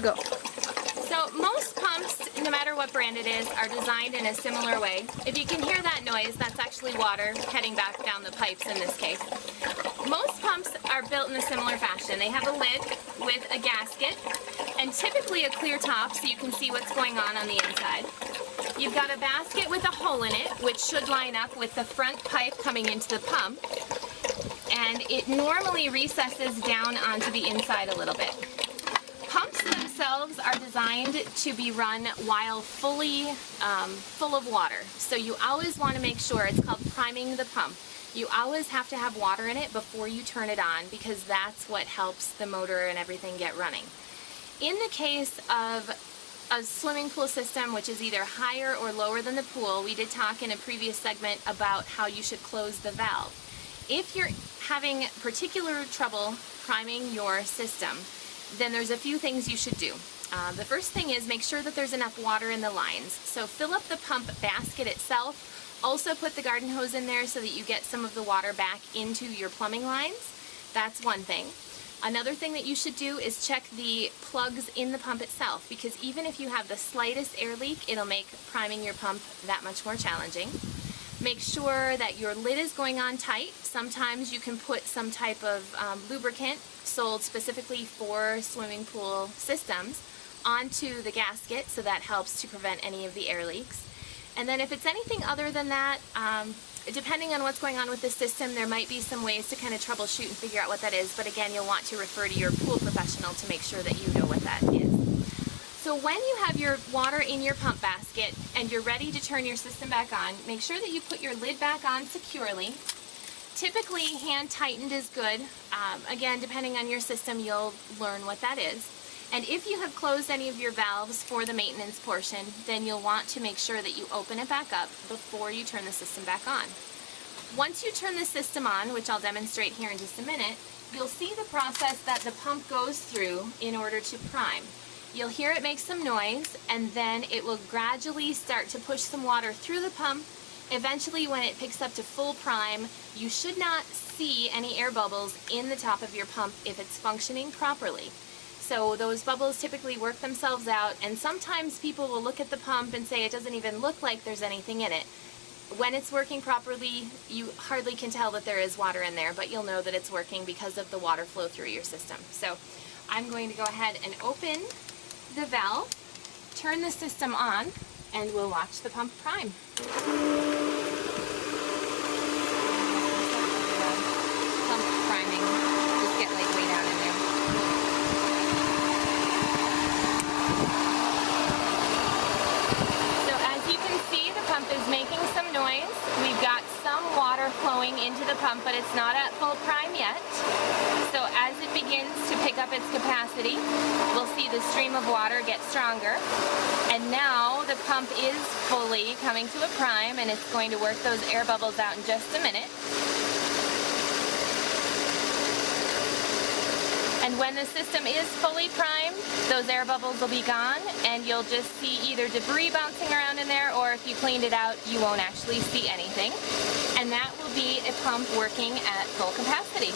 Go. So most pumps, no matter what brand it is, are designed in a similar way. If you can hear that noise, that's actually water heading back down the pipes in this case. Most pumps are built in a similar fashion. They have a lid with a gasket and typically a clear top so you can see what's going on the inside. You've got a basket with a hole in it, which should line up with the front pipe coming into the pump, and it normally recesses down onto the inside a little bit. Pumps themselves are designed to be run while fully full of water. So you always want to make sure, it's called priming the pump. You always have to have water in it before you turn it on because that's what helps the motor and everything get running. In the case of a swimming pool system, which is either higher or lower than the pool, we did talk in a previous segment about how you should close the valve. If you're having particular trouble priming your system, then there's a few things you should do. The first thing is make sure that there's enough water in the lines. So fill up the pump basket itself. Also put the garden hose in there so that you get some of the water back into your plumbing lines. That's one thing. Another thing that you should do is check the plugs in the pump itself, because even if you have the slightest air leak, it'll make priming your pump that much more challenging. Make sure that your lid is going on tight. Sometimes you can put some type of lubricant sold specifically for swimming pool systems onto the gasket, so that helps to prevent any of the air leaks. And then if it's anything other than that, depending on what's going on with the system, there might be some ways to kind of troubleshoot and figure out what that is, but again, you'll want to refer to your pool professional to make sure that you know what that is. So when you have your water in your pump basket and you're ready to turn your system back on, make sure that you put your lid back on securely. Typically, hand tightened is good. Again, depending on your system, you'll learn what that is. And if you have closed any of your valves for the maintenance portion, then you'll want to make sure that you open it back up before you turn the system back on. Once you turn the system on, which I'll demonstrate here in just a minute, you'll see the process that the pump goes through in order to prime. You'll hear it make some noise, and then it will gradually start to push some water through the pump. Eventually, when it picks up to full prime, you should not see any air bubbles in the top of your pump if it's functioning properly. So those bubbles typically work themselves out, and sometimes people will look at the pump and say it doesn't even look like there's anything in it. When it's working properly, you hardly can tell that there is water in there, but you'll know that it's working because of the water flow through your system. So I'm going to go ahead and open the valve, turn the system on, and we'll watch the pump prime. Pump priming. Just get like way down in there. So as you can see, the pump is making some noise. We've got some water flowing into the pump, but it's not at full prime yet. So as it begins to pick up its capacity, we'll see the stream of water get stronger. And now the pump is fully coming to a prime, and it's going to work those air bubbles out in just a minute. And when the system is fully primed, those air bubbles will be gone, and you'll just see either debris bouncing around in there, or if you cleaned it out, you won't actually see anything. And that will be a pump working at full capacity.